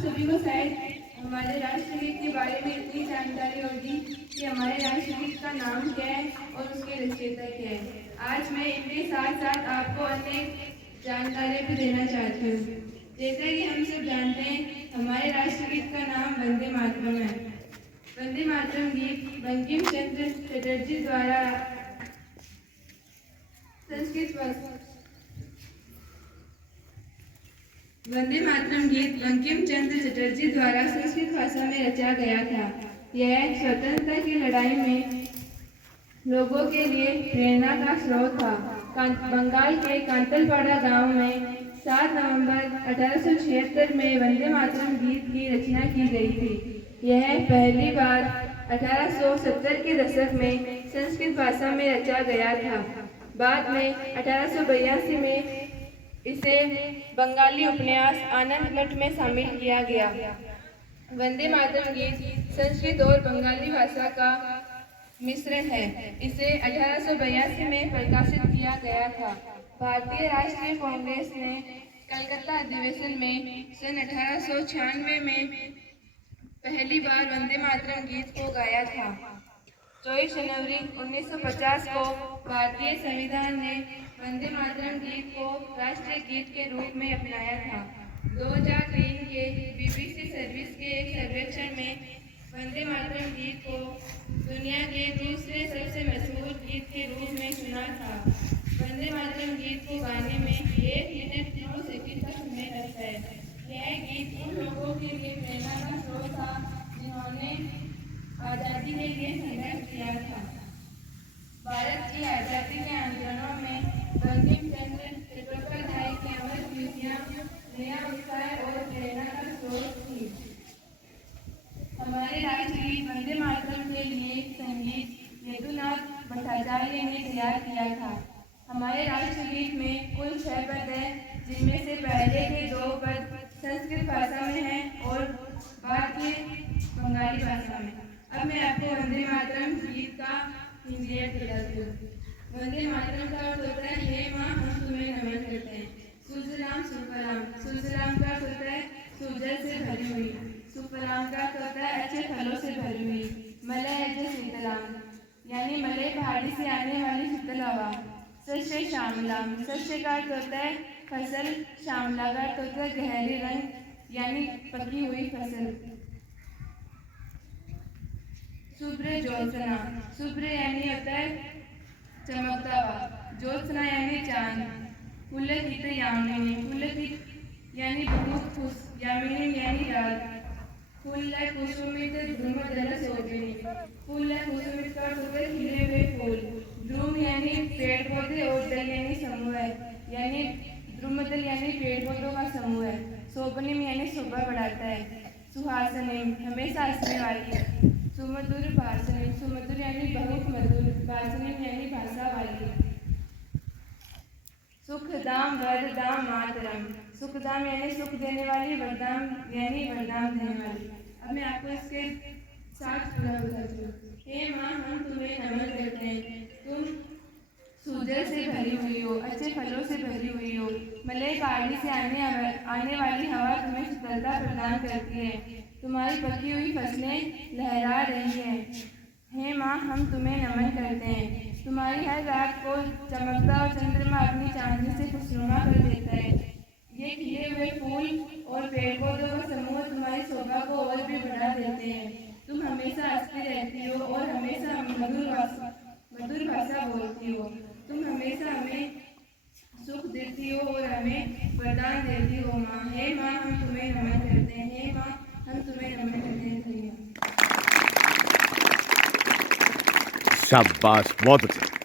सभी को शायद हमारे राष्ट्रगीत के बारे में इतनी जानकारी होगी कि हमारे राष्ट्रगीत का नाम क्या है और उसके रचयिता क्या है। आज मैं इनके साथ साथ आपको अनेक जानकारी भी देना चाहती हूँ। जैसे कि हम सब जानते हैं, हमारे राष्ट्रगीत का नाम वंदे मातरम है। वंदे मातरम गीत बंकिम चंद्र चटर्जी द्वारा वंदे मातरम गीत बंकिम चंद्र चटर्जी द्वारा संस्कृत भाषा में रचा गया था। यह स्वतंत्रता की लड़ाई में लोगों के लिए प्रेरणा का स्रोत था। बंगाल के कांतलपाड़ा गांव में 7 नवंबर 1876 में वंदे मातरम गीत की रचना की गई थी। यह पहली बार 1870 के दशक में संस्कृत भाषा में रचा गया था। बाद में 1882 में इसे बंगाली उपन्यास आनंद में शामिल किया गया। वंदे मातरम गीत संस्कृत और बंगाली भाषा का मिश्रण है। इसे 1882 में प्रकाशित किया गया था। भारतीय राष्ट्रीय कांग्रेस ने कलकत्ता अधिवेशन में सन 1896 में पहली बार वंदे मातरम गीत को गाया था। 24 जनवरी 1950 को भारतीय संविधान ने वंदे मातरम गीत को राष्ट्रीय गीत के रूप में अपनाया था। 2003 के BBC सर्विस के एक सर्वेक्षण में वंदे मातरम गीत को दुनिया के दूसरे सबसे मशहूर गीत के रूप में चुना था। वंदे मातरम गीत को गाने में 1 मिनट 9 सेकंड का समय लगता है। यह गीत उन लोगों के लिए प्रेरणा का स्रोत था जिन्होंने आज़ादी के लिए संघर्ष किया था। भारत की आज़ादी के आंदोलनों में बंकिम चंद्र चट्टोपाध्याय की अमर कृतियां नया उत्साह और प्रेरणा का स्रोत थी। हमारे राष्ट्रगीत वंदे मातरम के लिए संगीत यदुनाथ भट्टाचार्य ने तैयार किया था। हमारे राष्ट्रगीत में कुल 6 पद हैं, जिनमें से पहले के 2 पद संस्कृत भाषा में हैं और बाकी बंगाली भाषा में। अब मैं आपको वंदे मातरम गीत का हिंदी अर्थ बताती हूँ। वंदे मातरम का अर्थ होता है, हे माँ हम तुम्हें नमन करते हैं। सुजलाम सुफलाम, सुजलाम का अर्थ होता है सूजल से भरी हुई। सुफलाम का अर्थ होता है अच्छे फलों से भरी हुई। मलय अजय शीतलाम, यानी मलय पहाड़ी से आने वाली शीतल हवा। सस्य श्यामलाम, सस्य का अर्थ होता है फसल। श्यामला का अर्थ होता है गहरे रंग, यानी पकी हुई फसल। शुभ्र ज्योत्सना, शुभ्र यानी होता है चमकता हुआ, ज्योत्सना यानी चांद। पुलकित यामिनी, पुलकित यानी बहुत खुश, यामिनी यानी रात। फूल कुसुमित ध्रुमदल शोभिनी, फूल कुसुमित का अर्थ होता है खिले हुए फूल। ध्रुम यानी पेड़ पौधे और दल यानी समूह है, यानी ध्रुमदल यानी पेड़ पौधों का समूह है। शोभनिम यानी शोभा बढ़ाता है। सुहासनिम हमेशा हंसने वाली। सुमधुर भाषणिम, सुमधुर यानी बहुत मधुर। भाषणिम यानी भाषा वाली। सुखदाम वरदाम मातरम, सुखदाम यानी सुख देने वाली, वरदाम यानी वरदान देने वाली। अब मैं आपको इसके साथ पूरा बताती हूँ। हे माँ हम तुम्हें नमन करते हैं, तुम सूजल से भरी हुई हो, अच्छे फलों से भरी हुई हो। मलय पहाड़ी से आने वाली हवा तुम्हें शीतलता प्रदान करती है। तुम्हारी पकी हुई फसलें लहरा रही हैं। हे माँ हम तुम्हें नमन करते हैं, तुम्हारी हर रात को चमकता और चंद्रमा अपनी चांदनी से खुशनुमा कर देता है। ये खिले हुए फूल और पेड़ पौधों का समूह तुम्हारी शोभा को और भी बढ़ा देते हैं। तुम हमेशा हंसती रहती हो और हमेशा मधुर भाषा बोलती हो। तुम हमेशा हमें सुख देती हो और हमें वरदान देती हो माँ। हे माँ हम तुम्हें नमन करते हैं, हे माँ हम तुम्हें नमन करते हैं। शाबाश, बहुत अच्छा।